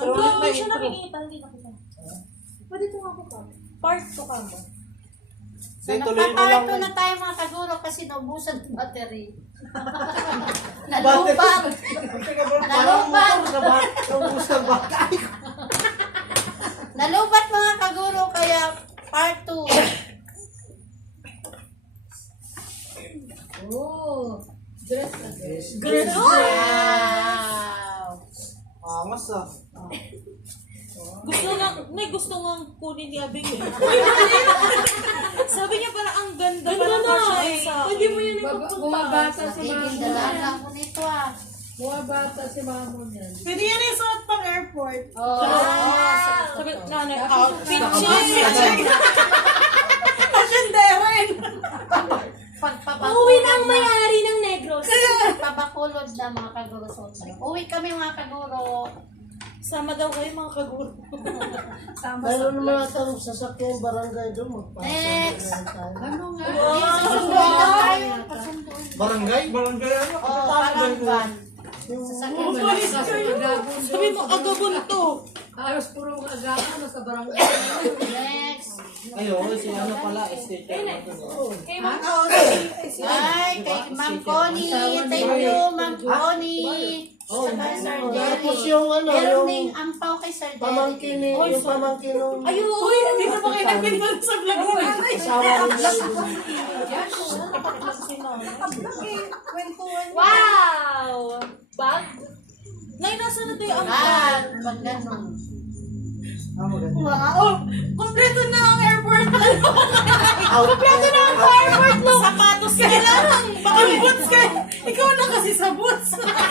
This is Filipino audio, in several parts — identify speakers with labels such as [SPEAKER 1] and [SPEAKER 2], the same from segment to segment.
[SPEAKER 1] Hindi siya nakikita, hindi nakita. Pwede ito nga po ka. Part 2 ka mo.
[SPEAKER 2] So, nagpaparto na tayo mga kaguro kasi naubusan ng battery. Nalubag. Nalubag. Nalubat mga kaguro kaya part 2.
[SPEAKER 3] Oh, dress na dress.
[SPEAKER 2] Wow.
[SPEAKER 4] Angas ah.
[SPEAKER 1] Gusto nga kunin ni Abing eh. Sabi niya parang ang ganda pala na siya. Hindi mo yan
[SPEAKER 3] Bumabata si
[SPEAKER 2] Nagiging
[SPEAKER 3] mamo.
[SPEAKER 2] dalaga ako nito ah.
[SPEAKER 3] Bumabata si mamo niyan.
[SPEAKER 1] Pwede yan yung suot pang airport.
[SPEAKER 2] Oh.
[SPEAKER 1] Sabi nanay, outfit check. Pasyenderin.
[SPEAKER 2] Pagpabakulod
[SPEAKER 1] na ang may-ari ng Negros.
[SPEAKER 2] Pagpabakulod na mga kaguro. Uwi kami mga kaguro.
[SPEAKER 1] Sama daw kayo mga kaguro.
[SPEAKER 4] Mayroon naman natang sasakyan barangay doon.
[SPEAKER 2] Next.
[SPEAKER 3] Ano nga?
[SPEAKER 2] Susunduin na tayo. Pasunduin.
[SPEAKER 4] Barangay? Barangay ano?
[SPEAKER 2] Oh, parang van.
[SPEAKER 1] Sabi mo, agabon to.
[SPEAKER 3] Halos puro agapon na sa barangay.
[SPEAKER 2] Next.
[SPEAKER 4] Ayun, si ano pala, estate.
[SPEAKER 2] Ay, kay Ma'am Connie. Thank you, Ma'am Connie. Saka Sir
[SPEAKER 4] Tapos
[SPEAKER 2] Jerry.
[SPEAKER 4] yung ano,
[SPEAKER 2] Meron
[SPEAKER 4] yung
[SPEAKER 2] ding ampaw kay Sir
[SPEAKER 4] pamangkin
[SPEAKER 2] Jerry.
[SPEAKER 4] ni, yung pamangkin nung
[SPEAKER 1] Ayun, hindi ko pa kayo nagpinpan sa vlog mo.
[SPEAKER 4] asawa niya.
[SPEAKER 1] Wow! Bag? Nay, nasa na tayo ang bag?
[SPEAKER 2] Pag ganun.
[SPEAKER 4] Ah, maganda.
[SPEAKER 1] Wow! Kompleto na ang airport na. Kompleto na ang airport no. Sapatos ka lang. Baka may boots ka. Ikaw na kasi sa boots.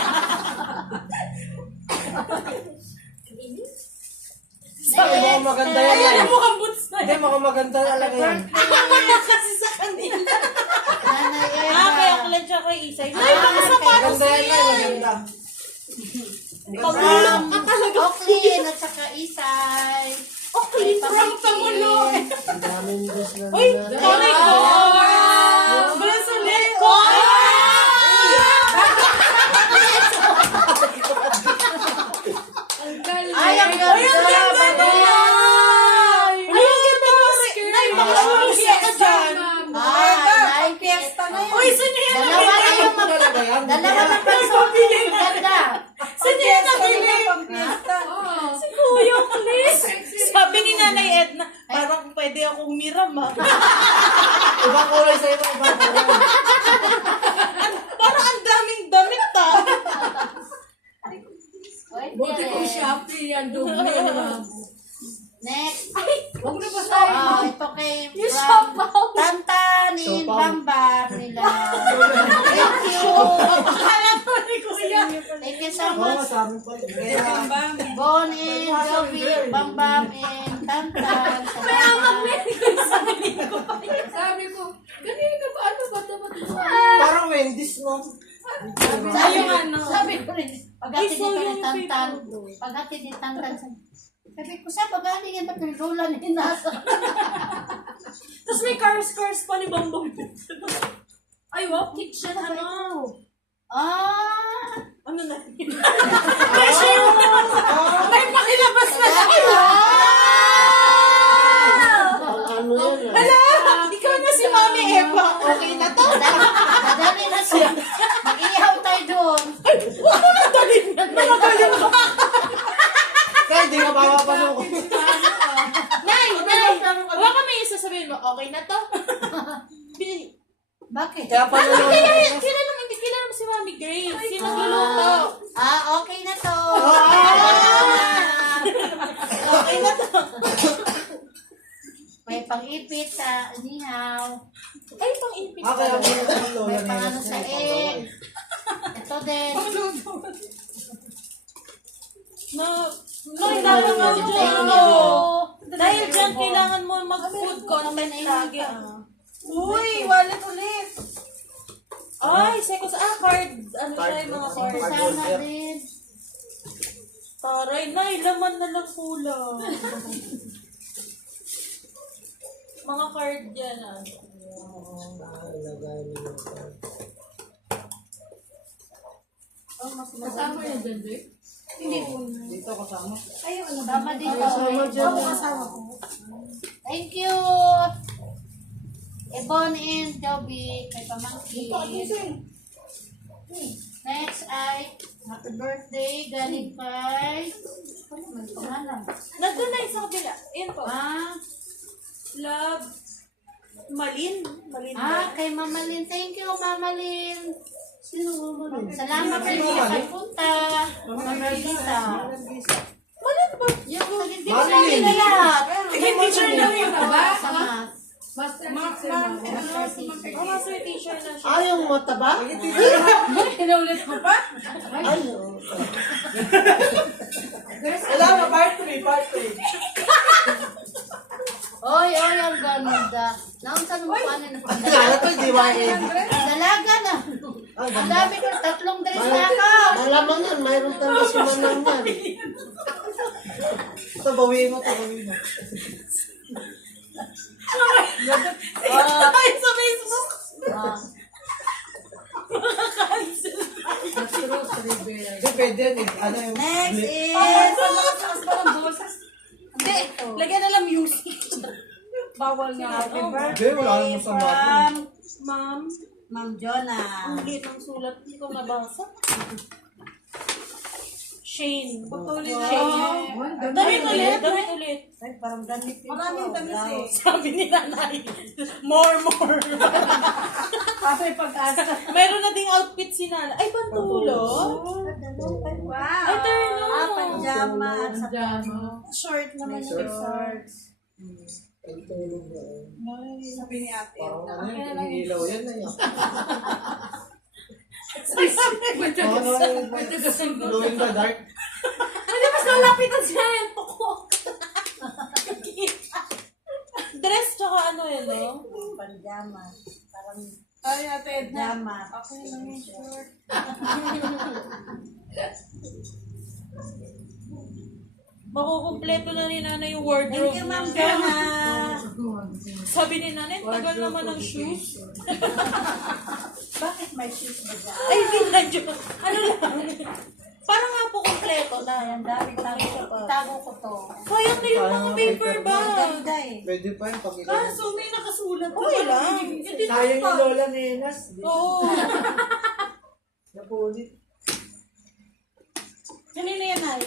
[SPEAKER 4] Sabi mo maganda yan.
[SPEAKER 1] Ayan ang mukhang boots na.
[SPEAKER 4] Hindi, maganda talaga yan.
[SPEAKER 1] Kasi sa kanila.
[SPEAKER 2] Nanay
[SPEAKER 1] Kaya
[SPEAKER 2] Eva.
[SPEAKER 1] clutch ako isay. Ay, mga sapatos
[SPEAKER 4] Maganda
[SPEAKER 1] na
[SPEAKER 4] yan,
[SPEAKER 1] yan.
[SPEAKER 4] maganda.
[SPEAKER 1] Pagulong ka talaga.
[SPEAKER 2] Oaklyn at saka Isay.
[SPEAKER 1] Oaklyn from Pangulo.
[SPEAKER 4] Ang daming dress na
[SPEAKER 1] Uy,
[SPEAKER 4] nila.
[SPEAKER 1] taray ko. Bless ulit.
[SPEAKER 3] Ang galing.
[SPEAKER 2] Ay, ang ganda.
[SPEAKER 1] Ay, ang ganda
[SPEAKER 2] Babe.
[SPEAKER 1] Ay, ang ganda mo. Nay, makasulos ka dyan.
[SPEAKER 2] Like it.
[SPEAKER 1] Uy, saan niya yan
[SPEAKER 2] Dalawa
[SPEAKER 1] nabili?
[SPEAKER 2] kayong
[SPEAKER 4] Talaga yan.
[SPEAKER 2] Dalawa magpapili. Ganda.
[SPEAKER 1] Saan niya yan nabili?
[SPEAKER 3] Oh.
[SPEAKER 1] Si Kuya Chris. Sabi ni Nanay Edna, parang pwede akong humiram ah.
[SPEAKER 4] Ibang kulay sa ibang kulay.
[SPEAKER 1] Parang ang daming damit ah.
[SPEAKER 3] Buti kong Shopee yan. Doble na mamo.
[SPEAKER 2] Next.
[SPEAKER 3] Huwag na ba tayo?
[SPEAKER 2] Oh, ito kay
[SPEAKER 1] Yung
[SPEAKER 2] from
[SPEAKER 1] sapaw.
[SPEAKER 2] Tantanin
[SPEAKER 4] Sapaw.
[SPEAKER 2] Bamba nila. Thank you.
[SPEAKER 1] Alam ko ni Kuya.
[SPEAKER 2] Thank you so
[SPEAKER 4] Oo,
[SPEAKER 2] much.
[SPEAKER 4] sabi pa. Kaya,
[SPEAKER 2] Bonin, Jovi, Bambam, and Tantan.
[SPEAKER 3] Sabi ko, kanina ba? Ano ba ito?
[SPEAKER 4] parang Wendy's, no?
[SPEAKER 1] Yung ano.
[SPEAKER 2] Sabi ko rin, pagkati
[SPEAKER 1] Ay, so
[SPEAKER 2] dito
[SPEAKER 1] yung
[SPEAKER 2] ni Tantan,
[SPEAKER 1] favorite.
[SPEAKER 2] pagkati ni Tantan, sabi ko, sa pagkati nga ba't may rola na inasa?
[SPEAKER 1] Tapos may cars pa ni Bambang. Ay, wow, kitchen, ano?
[SPEAKER 2] Ah!
[SPEAKER 1] Ano na? May siya yung may pakilabas na siya. Ay, wow!
[SPEAKER 4] Ang ano yan, ah.
[SPEAKER 1] Hala! Ikaw na si Mami Eva. Okay na to?
[SPEAKER 2] Madali na siya. Mag-ihaw tayo doon.
[SPEAKER 1] Ay, wow! Nadali na. Nakagaling ka.
[SPEAKER 4] Kaya hindi ka papapasok.
[SPEAKER 1] Nay! Huwag ka may sasabihin mo, okay na to?
[SPEAKER 2] Bakit?
[SPEAKER 4] Kaya pa
[SPEAKER 1] Ano kaya? Kilala mo si Mami Grace. Sino nagluluto?
[SPEAKER 2] Okay na to.
[SPEAKER 1] Okay na to.
[SPEAKER 2] May pang-ipit sa inihaw.
[SPEAKER 1] Ay, pang-ipit.
[SPEAKER 4] Kaya mo na ang lola
[SPEAKER 2] May
[SPEAKER 4] nila
[SPEAKER 2] pang-ano
[SPEAKER 4] sa
[SPEAKER 2] sa egg. Ito din.
[SPEAKER 1] Kailangan mo
[SPEAKER 2] Thank
[SPEAKER 1] dyan.
[SPEAKER 2] you.
[SPEAKER 1] Dahil dyan, kailangan mo mag-food content lagi.
[SPEAKER 2] Uy, wallet ulit.
[SPEAKER 1] Ay, sekos. Card. Ano siya yung mga card?
[SPEAKER 2] Sana din.
[SPEAKER 1] Taray, nay, laman na lang kulang. Mga card yan ah.
[SPEAKER 3] Kasama niya dyan, Vic?
[SPEAKER 1] Dito kasama.
[SPEAKER 2] Tama dito.
[SPEAKER 4] Kasama dyan.
[SPEAKER 1] Kasama ko.
[SPEAKER 2] Thank you. Ebon and Joby. Kay Pamangkin. Next ay happy birthday. Galing kay...
[SPEAKER 1] Nandun na yung sa kabila. Yun po.
[SPEAKER 3] Love.
[SPEAKER 1] Malin. Malin
[SPEAKER 2] Kay Mama Lynn. Thank you, Mama Lynn.
[SPEAKER 4] Sino mo rin?
[SPEAKER 2] Salamat kayo sa pagpunta. Mama Lisa.
[SPEAKER 1] Malin ba?
[SPEAKER 2] Yung naging
[SPEAKER 4] Mama Lynn.
[SPEAKER 2] na lahat.
[SPEAKER 1] Naging teacher na yun.
[SPEAKER 2] Sa math.
[SPEAKER 3] Master
[SPEAKER 1] Master teacher na siya.
[SPEAKER 4] Yung mataba?
[SPEAKER 3] Pinaulit ko pa?
[SPEAKER 4] Ay, oo.
[SPEAKER 1] Alam mo, part 3, part 3.
[SPEAKER 2] Oy, ang ganda. Naunsan mo pa na
[SPEAKER 4] Kaya to, di ba eh?
[SPEAKER 2] Dalaga na. Ang dami ko, 3 dress na ako.
[SPEAKER 4] Malamang yan, mayroon tayo si Manang yan. Ito, bawiin mo, bawiin mo.
[SPEAKER 1] Ay, sa Facebook.
[SPEAKER 3] Natural sa Rivera.
[SPEAKER 4] Hindi, pwede yan eh. Ano yung...
[SPEAKER 2] Next is...
[SPEAKER 1] Hindi, lagyan na lang music.
[SPEAKER 3] Bawal nga.
[SPEAKER 2] Happy
[SPEAKER 4] Hindi, wala
[SPEAKER 2] birthday
[SPEAKER 4] namang sama.
[SPEAKER 2] from
[SPEAKER 1] Ma'am,
[SPEAKER 2] Ma'am Jonah.
[SPEAKER 1] ang liit ng sulat. Hindi ko nabasa. Shane.
[SPEAKER 2] Wow.
[SPEAKER 1] Shane. Damit ulit, damit ulit.
[SPEAKER 2] Ay, parang ganit yun.
[SPEAKER 1] Maraming
[SPEAKER 2] po.
[SPEAKER 1] damit
[SPEAKER 2] Wow.
[SPEAKER 1] eh. Sabi ni nanay, more.
[SPEAKER 3] Kasi pag-asa.
[SPEAKER 1] Meron na ding outfit si nanay. Ay, pantulog?
[SPEAKER 2] Wow.
[SPEAKER 1] Ay, turno.
[SPEAKER 2] Pajama at sa
[SPEAKER 3] Pajama.
[SPEAKER 1] Short naman yung
[SPEAKER 2] shorts.
[SPEAKER 4] Pagtulog na eh.
[SPEAKER 1] Sabi ni ate.
[SPEAKER 4] Parang ano yun, iniilaw yan na yan.
[SPEAKER 3] Matagas.
[SPEAKER 4] Ano yung
[SPEAKER 3] Matagas ang
[SPEAKER 4] glow in the dark?
[SPEAKER 1] Hindi, mas nalapitan siya yung tuko. Dress tsaka ano yun, no?
[SPEAKER 2] Pajama. Parang
[SPEAKER 1] Ay, ate Edna.
[SPEAKER 2] pajama.
[SPEAKER 1] Okay lang yung short. Makukumpleto na ni nanay yung wardrobe
[SPEAKER 2] Thank you, Ma'am
[SPEAKER 1] niya.
[SPEAKER 2] Jonah.
[SPEAKER 1] Sabi ni nanay, tagal naman ng shoes.
[SPEAKER 2] Bakit may shoes ba dyan?
[SPEAKER 1] Ay, hindi na dyan. Ano lang. Parang nga po kumpleto na.
[SPEAKER 2] Ay, ang dami. Itago ko to.
[SPEAKER 1] Sayang na yung mga paper bag.
[SPEAKER 2] Ganda eh.
[SPEAKER 4] Pwede pa yung pag ikaw.
[SPEAKER 1] Kaso may nakasulat. Okay lang. Hindi na
[SPEAKER 4] Sayang
[SPEAKER 1] pa.
[SPEAKER 4] yung lola ni Enas.
[SPEAKER 1] Oo.
[SPEAKER 4] Napulit.
[SPEAKER 1] Kanina yan ay.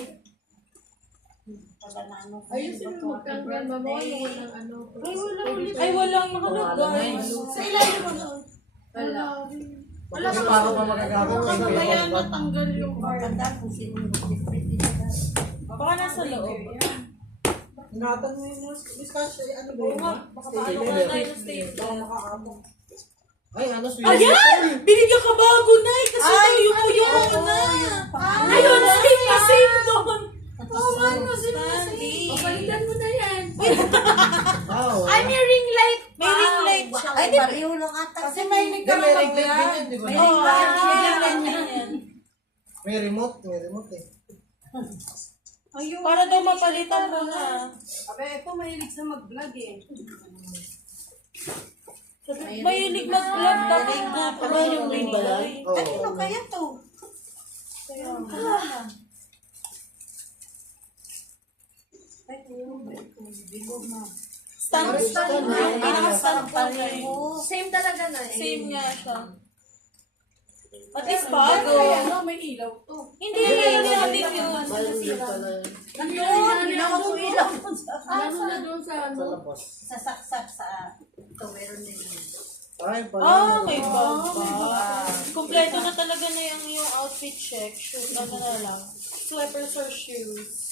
[SPEAKER 2] Pagano ko.
[SPEAKER 3] Ayusin mo magtanggal. Mamuha ng ano.
[SPEAKER 1] Ay, walang nakalagay. Sa ilalim mo na.
[SPEAKER 3] Wala.
[SPEAKER 1] Wala
[SPEAKER 4] Kasi
[SPEAKER 1] ka
[SPEAKER 4] para pa magagamit
[SPEAKER 1] Baka
[SPEAKER 4] yung
[SPEAKER 1] mamaya
[SPEAKER 4] paper bag.
[SPEAKER 1] natanggal yung card.
[SPEAKER 2] Maganda kung sino mag-different.
[SPEAKER 1] Baka nasa loob.
[SPEAKER 4] Ingatan mo yung discussion. Ano ba
[SPEAKER 1] Oo
[SPEAKER 4] yun?
[SPEAKER 1] nga. Baka paano ka na tayo ng stapler.
[SPEAKER 4] Ay, ano sweet?
[SPEAKER 1] Ayan! Binigyan ka bago na eh. Kasi tayo po yun na. Ayun, same doon. Oo nga, no, same.
[SPEAKER 3] Palitan mo na yan.
[SPEAKER 4] Oh,
[SPEAKER 1] Ay, may ring light. May ring light siya.
[SPEAKER 2] Ay, di bariho lang ata.
[SPEAKER 1] Kasi may
[SPEAKER 4] Hindi, may ring light din yan, di ba?
[SPEAKER 2] May
[SPEAKER 1] Oo,
[SPEAKER 2] ring light.
[SPEAKER 1] yan.
[SPEAKER 4] May remote eh.
[SPEAKER 1] Ayun. Para daw mapalitan mo na.
[SPEAKER 3] Abe, ito mahilig sa mag-vlog eh.
[SPEAKER 1] Mahilig mag-vlog dapat GoPro yung binigay.
[SPEAKER 4] Oo.
[SPEAKER 2] Kanino kaya to? Ay, bigo ma.
[SPEAKER 1] Stand.
[SPEAKER 4] Stand.
[SPEAKER 1] Pinaka-stand po na eh.
[SPEAKER 3] Same talaga na eh.
[SPEAKER 1] Same nga siya. At least bago.
[SPEAKER 3] Ano, may ilaw to.
[SPEAKER 1] Hindi yan natin yun.
[SPEAKER 4] Maliit pala yan.
[SPEAKER 2] Nandun, nakakuilaw ko sa
[SPEAKER 3] Ano na doon sa
[SPEAKER 4] Sa
[SPEAKER 3] ano?
[SPEAKER 4] labas.
[SPEAKER 2] sa saksak sa ito, meron din yun.
[SPEAKER 4] Ay, pala.
[SPEAKER 1] Ah, may bag pa. Kompleto na talaga na yung outfit check. Shoes na lang. Slippers or shoes.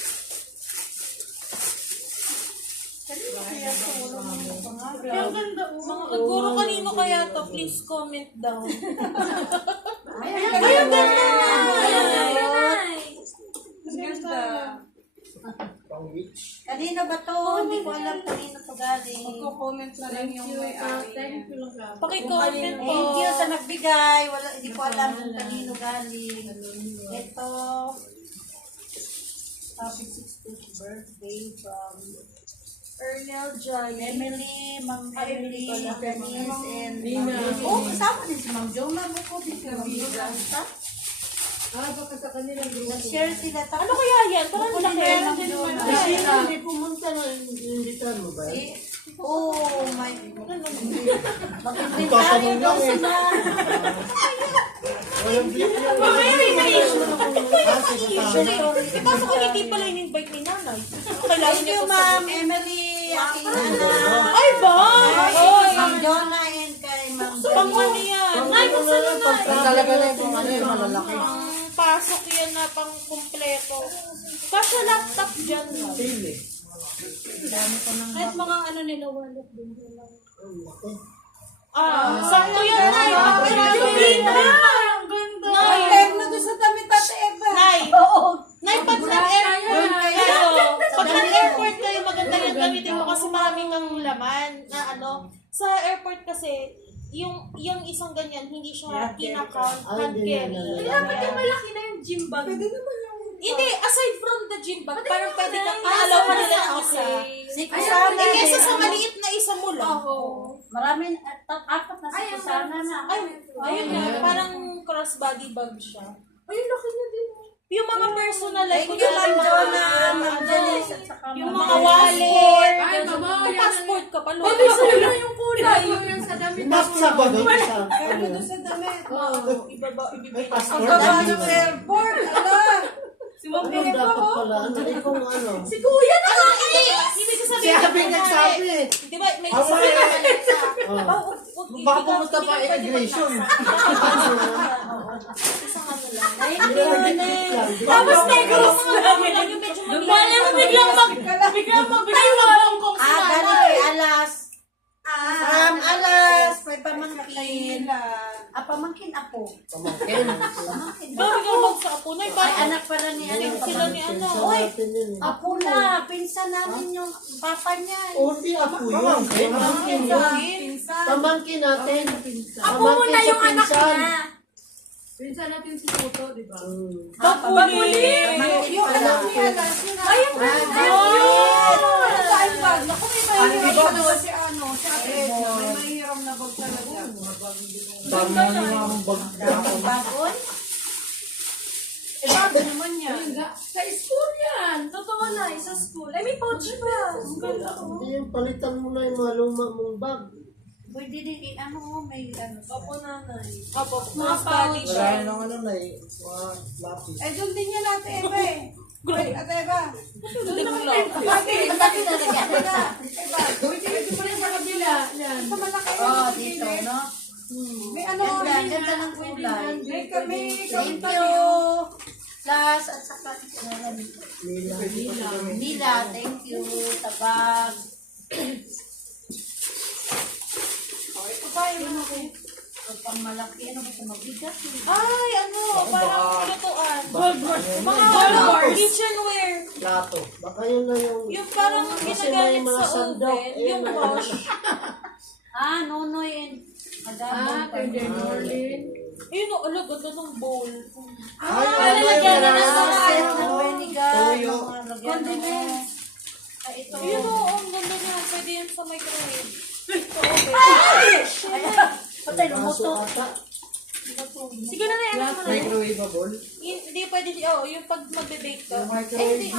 [SPEAKER 1] Ang ganda. Mga kaguro kanino kaya to? Please comment down.
[SPEAKER 2] Ay,
[SPEAKER 1] Ay, ang ganda na!
[SPEAKER 3] Ang ganda.
[SPEAKER 4] Pang beach.
[SPEAKER 2] kanino ba to? Hindi ko alam kanino to galing.
[SPEAKER 3] Magko-comment na lang yung may-ari. Thank you lang ka.
[SPEAKER 1] Paki-comment po.
[SPEAKER 2] Thank you sa nagbigay. Wala, hindi ko alam kung kanino galing. Ito. Happy 60th birthday from
[SPEAKER 1] Ernel Jai.
[SPEAKER 2] Emily, Ma'am Emily, Denise, and
[SPEAKER 3] Lina.
[SPEAKER 2] Oh, kasama din si Ma'am Joma. Buko din si Ma'am Joma.
[SPEAKER 3] Baka sa kanilang grupo.
[SPEAKER 2] Nag-share sila.
[SPEAKER 1] Ano kaya yan? Parang laki.
[SPEAKER 2] Meron din naman.
[SPEAKER 4] Kasi hindi pumunta na, inimbitan mo ba?
[SPEAKER 2] Oh, my. Mag-inventaryo daw sila.
[SPEAKER 4] Walang video.
[SPEAKER 1] Ipasok ko hindi pala in-invite ni nanay.
[SPEAKER 2] Thank you, Ma'am Emily. Aking anak.
[SPEAKER 1] Ay ba? Oy!
[SPEAKER 2] Ma'am Jonah and kay Ma'am
[SPEAKER 1] Pang ano yan? Ay, basta na
[SPEAKER 4] Talaga na yung ano yung malalaki.
[SPEAKER 1] pasok yan na pang kumpleto. Kasi laptop dyan.
[SPEAKER 4] Pili.
[SPEAKER 1] Kahit mga ano nila, wallet din nila. Sakto yan, Nay. Ang ganda. Nay,
[SPEAKER 2] na doon sa damit Ate Eva.
[SPEAKER 1] Nay. Nay, pag nag-airport kayo, pag nag-airport kayo, maganda yan gamitin mo kasi maraming ang laman na ano. Sa airport kasi, yung isang ganyan, hindi siya kinakount, hand carry.
[SPEAKER 3] Dapat yung malaki na yung gym bag.
[SPEAKER 1] Hindi, aside from the gym bag, parang pwede kang i-allow ka nila ng isa.
[SPEAKER 2] Kusana.
[SPEAKER 1] Eh, kesa sa maliit na isa mo lang.
[SPEAKER 2] Marami, apat na si Kusana na.
[SPEAKER 1] Ayun nga, parang crossbody bag siya. Ayun, laki niya din. Yung mga personal life,
[SPEAKER 2] Thank you, Ma'am Jonah, Ma'am Janice, at saka
[SPEAKER 1] yung
[SPEAKER 2] Ma'am
[SPEAKER 1] mga wallet,
[SPEAKER 3] Ay, mama,
[SPEAKER 1] yung
[SPEAKER 3] yan.
[SPEAKER 1] passport ka pa,
[SPEAKER 3] Babi, sa'yo yung kulay. Yung sa damit.
[SPEAKER 4] Nasa ba doon sa ano?
[SPEAKER 2] sa damit.
[SPEAKER 4] May passport.
[SPEAKER 2] Pagkaba ng airport, ala.
[SPEAKER 1] Si Ma'am
[SPEAKER 4] Ano dapat pala? Ano kung ano?
[SPEAKER 1] Si Kuya na nga! Hindi ko sabihin.
[SPEAKER 4] Sabi nagsabi.
[SPEAKER 1] Di ba, may
[SPEAKER 4] Ako
[SPEAKER 1] isa
[SPEAKER 4] eh. Baka
[SPEAKER 1] Baka
[SPEAKER 4] pumunta pa immigration.
[SPEAKER 1] Isang ano lang.
[SPEAKER 4] Tapos
[SPEAKER 1] Negros lang. Yung medyo biglang magpaiwang kong
[SPEAKER 2] Ganito kay Alas. Alas, may pamangkin. Pamangkin apo.
[SPEAKER 4] Pamangkin.
[SPEAKER 2] Pamangkin.
[SPEAKER 1] Biglang mag sa apo na.
[SPEAKER 2] Ay, anak pala ni ano.
[SPEAKER 1] Sila ni ano.
[SPEAKER 2] Uy,
[SPEAKER 4] Natin yun.
[SPEAKER 2] apo na. Pinsan namin yung papa niya.
[SPEAKER 4] O, di ako yun. Pamangkin yun. Pamangkin natin.
[SPEAKER 2] Apo mo na yung anak niya.
[SPEAKER 3] Pinsan natin si Toto, di ba?
[SPEAKER 1] Bakuli!
[SPEAKER 2] Yung anak ni Alas. Ay, yung
[SPEAKER 4] Dami na yung bag.
[SPEAKER 2] bagon.
[SPEAKER 3] Ayun nga, sa school yan. Totoo na, sa school. Ay, may pouch pa.
[SPEAKER 4] Hindi yung palitan mo na yung mga luma mong bag.
[SPEAKER 2] Pwede din, may ano.
[SPEAKER 3] Opo, nanay.
[SPEAKER 1] Opo, mga pali
[SPEAKER 4] Wala
[SPEAKER 1] siya.
[SPEAKER 4] nang ano na eh. Mga lapis.
[SPEAKER 2] Doon din yan Ate Eva eh. Ate Eva.
[SPEAKER 1] Hindi mo lang.
[SPEAKER 2] Malaki na nagyan.
[SPEAKER 3] Ito pa rin sa kabila. Yan.
[SPEAKER 2] Oh, dito, no?
[SPEAKER 3] May
[SPEAKER 2] Ganda ng kulay. Thank you. Plus, at saka, Nila, thank you. Tabag. Ito pa yung pang malaki. Ano ba ito? Mabigat.
[SPEAKER 1] Ay, ano, parang lutuan. Mga
[SPEAKER 4] Gold
[SPEAKER 1] kitchenware.
[SPEAKER 4] Plato. Baka yun na yung...
[SPEAKER 1] Yung parang
[SPEAKER 4] Kasi
[SPEAKER 1] ginagamit
[SPEAKER 4] may mga
[SPEAKER 1] sa
[SPEAKER 4] sandok.
[SPEAKER 1] oven, yung wash.
[SPEAKER 2] Nonoy and Madam.
[SPEAKER 3] kay Norlin.
[SPEAKER 1] Ayun, ala, ganda ng bowl.
[SPEAKER 2] Lalagyan na ng
[SPEAKER 1] Ay,
[SPEAKER 2] set ng vinegar.
[SPEAKER 4] Toyo.
[SPEAKER 2] Mga lagyan ng ito.
[SPEAKER 1] Ayun, oo, ang ganda niya. Pwede yan sa microwave.
[SPEAKER 2] Patay, lumuto.
[SPEAKER 1] Sige na yan. Ano na yan?
[SPEAKER 4] Microwaveable.
[SPEAKER 1] Hindi pwede, yung pag magbe-bake ka.
[SPEAKER 4] Microwave.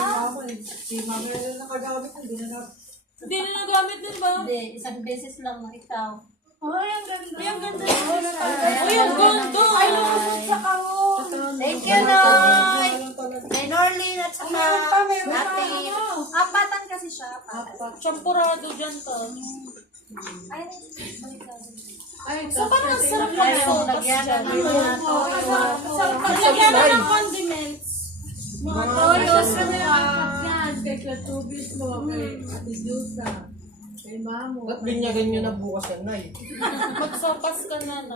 [SPEAKER 1] Hindi na nagamit din ba?
[SPEAKER 2] Hindi, isang beses lang na ikaw.
[SPEAKER 1] Ay, ang ganda. Ay, ang ganda. Ay, ang ganda. Ay, lumusot sa kahon.
[SPEAKER 2] Thank you, Noy. Kay Norlin at saka ate.
[SPEAKER 3] Apatan kasi siya.
[SPEAKER 1] Champurado dyan to.
[SPEAKER 3] Ay,
[SPEAKER 1] So, parang ang sarap
[SPEAKER 2] Kaya yung
[SPEAKER 1] mag-sopas
[SPEAKER 2] lagyan
[SPEAKER 1] dyan.
[SPEAKER 2] ng mga toyo.
[SPEAKER 1] Paglagyan na ng condiments.
[SPEAKER 3] Mga toyo sa yan. Kay Clatubis mo, kay Ate Dusa, kay Mamo.
[SPEAKER 4] Ba't binyagan nyo na bukas yan, Nay?
[SPEAKER 1] Magsopas ka na na.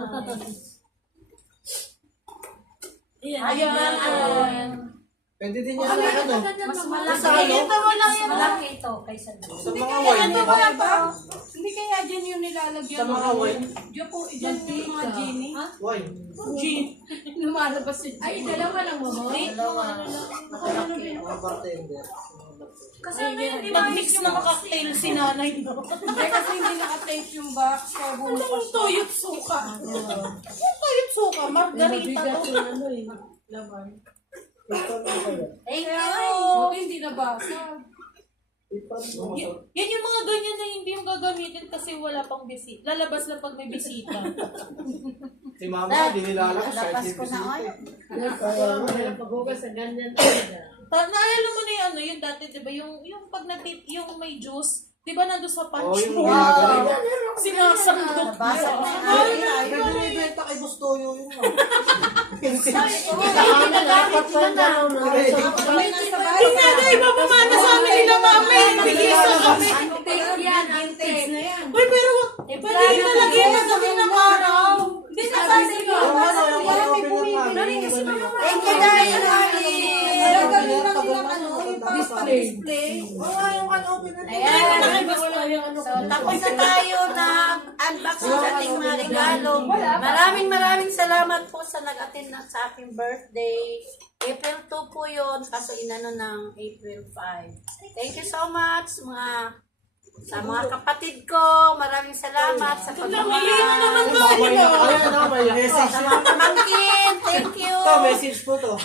[SPEAKER 2] Ayan.
[SPEAKER 4] Pwede din yan na ano.
[SPEAKER 2] Mas malaki.
[SPEAKER 1] Ito mo lang
[SPEAKER 2] Mas
[SPEAKER 1] yung
[SPEAKER 2] malaki ito kaysa doon.
[SPEAKER 4] Sa mga wine, di ba?
[SPEAKER 1] Hindi kaya dyan yung nilalagyan.
[SPEAKER 4] Sa mga wine.
[SPEAKER 1] Diyan po, dyan yung mga genie.
[SPEAKER 4] Wine.
[SPEAKER 1] Genie.
[SPEAKER 3] Lumalabas yun. Ay, dalawa lang mo.
[SPEAKER 2] Dalawa. Malaki.
[SPEAKER 4] Mga bartender.
[SPEAKER 1] Kasi nag-mix ng cocktail si nanay, no?
[SPEAKER 3] Hindi kasi hindi naka-tape yung box. Kaya
[SPEAKER 1] Ano yung toyot suka? Yung toyot suka, margarita
[SPEAKER 3] Mabigat
[SPEAKER 1] to.
[SPEAKER 3] yung ano eh. laman.
[SPEAKER 2] Thank you.
[SPEAKER 3] Buti hindi nabasa.
[SPEAKER 1] Yan yung mga ganyan na hindi yung gagamitin kasi wala pang bisita. Lalabas lang pag may bisita.
[SPEAKER 5] Si mama, dinilalabas kahit
[SPEAKER 2] Lapas
[SPEAKER 5] hindi
[SPEAKER 2] ko na oy.
[SPEAKER 3] Paghugas sa ganyan.
[SPEAKER 1] Naalala mo na yung ano, yung dati, di ba? Yung pag yung may juice, di ba nandun sa
[SPEAKER 5] Oo,
[SPEAKER 1] punch
[SPEAKER 5] yung
[SPEAKER 1] bowl?
[SPEAKER 5] ginagawa.
[SPEAKER 1] Sinasanggot.
[SPEAKER 2] Nabasag na
[SPEAKER 5] Ay, binibenta kay Bustoyo yun.
[SPEAKER 4] Sa amin, dapat pa daw na.
[SPEAKER 1] Yung nga, iba pumana sa amin nila mama, bigisa kami.
[SPEAKER 3] Antique yan, antique.
[SPEAKER 1] Uy, pero pwede yung nalagyan na kami ng araw.
[SPEAKER 3] Hindi na kasi ko.
[SPEAKER 2] Thank you, Darling.
[SPEAKER 3] Display.
[SPEAKER 2] Ayan. So, tapos na tayo na unboxing sa ating mga regalo. Maraming salamat po sa nag-attend na sa aking birthday. April 2 po yun, kaso inano ng April 5. Thank you so much sa mga kapatid ko. Maraming salamat sa pagmamahal. Sa mga pamangkin, thank you.
[SPEAKER 5] Ito, message po to.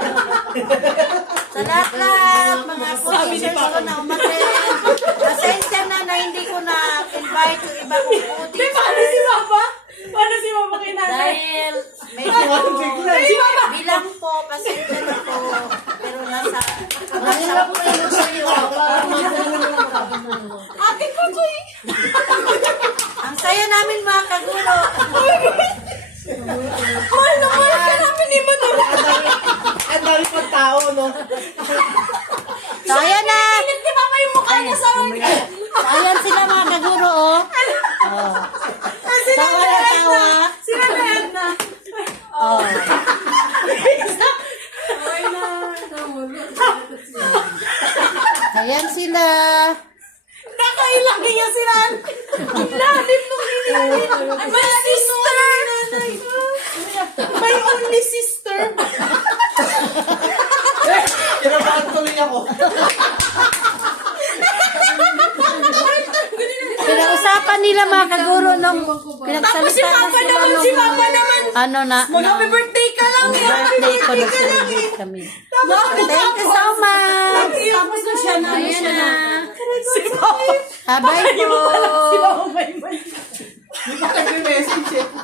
[SPEAKER 2] Sa lahat-lahat, mga co-teachers ko na umaten. Pasensya na hindi ko na-invite yung iba kong co-teachers.
[SPEAKER 1] Paano si mama kinanay?
[SPEAKER 2] Dahil medyo bilang po, pasensya na po. Pero nasa
[SPEAKER 4] Mahirap ko yun sa iyo. Para
[SPEAKER 1] Ate ko, Joy!
[SPEAKER 2] ang saya namin mga kaguro.
[SPEAKER 1] Mahal na mahal ka namin ni Manolo.
[SPEAKER 5] Ang dami pang tao, no?
[SPEAKER 2] So ayan na.
[SPEAKER 1] Hindi mama yung mukha niya sa akin.
[SPEAKER 2] Ayan sila mga kaguro, oh. Tawa na tawa.
[SPEAKER 1] Sila na yan na.
[SPEAKER 2] Oh. Ayan sila.
[SPEAKER 1] Nakailang niya sila. Ang lalim nung hinihin. My sister! My only sister.
[SPEAKER 5] Kinabahan tuloy ako.
[SPEAKER 2] Pinausapan nila mga kaguro nung pinagsalita
[SPEAKER 1] Si Papa
[SPEAKER 2] sila
[SPEAKER 1] naman,
[SPEAKER 2] nung
[SPEAKER 1] si Papa naman.
[SPEAKER 2] ano na
[SPEAKER 1] Happy birthday ka lang.
[SPEAKER 2] birthday ko na celebrate kami. Thank you so much.
[SPEAKER 1] Tapos na siya na.
[SPEAKER 2] Ayan na.
[SPEAKER 1] Si Papa.
[SPEAKER 2] Bye po.
[SPEAKER 1] Si Papa may
[SPEAKER 5] Di ba nag-message eh?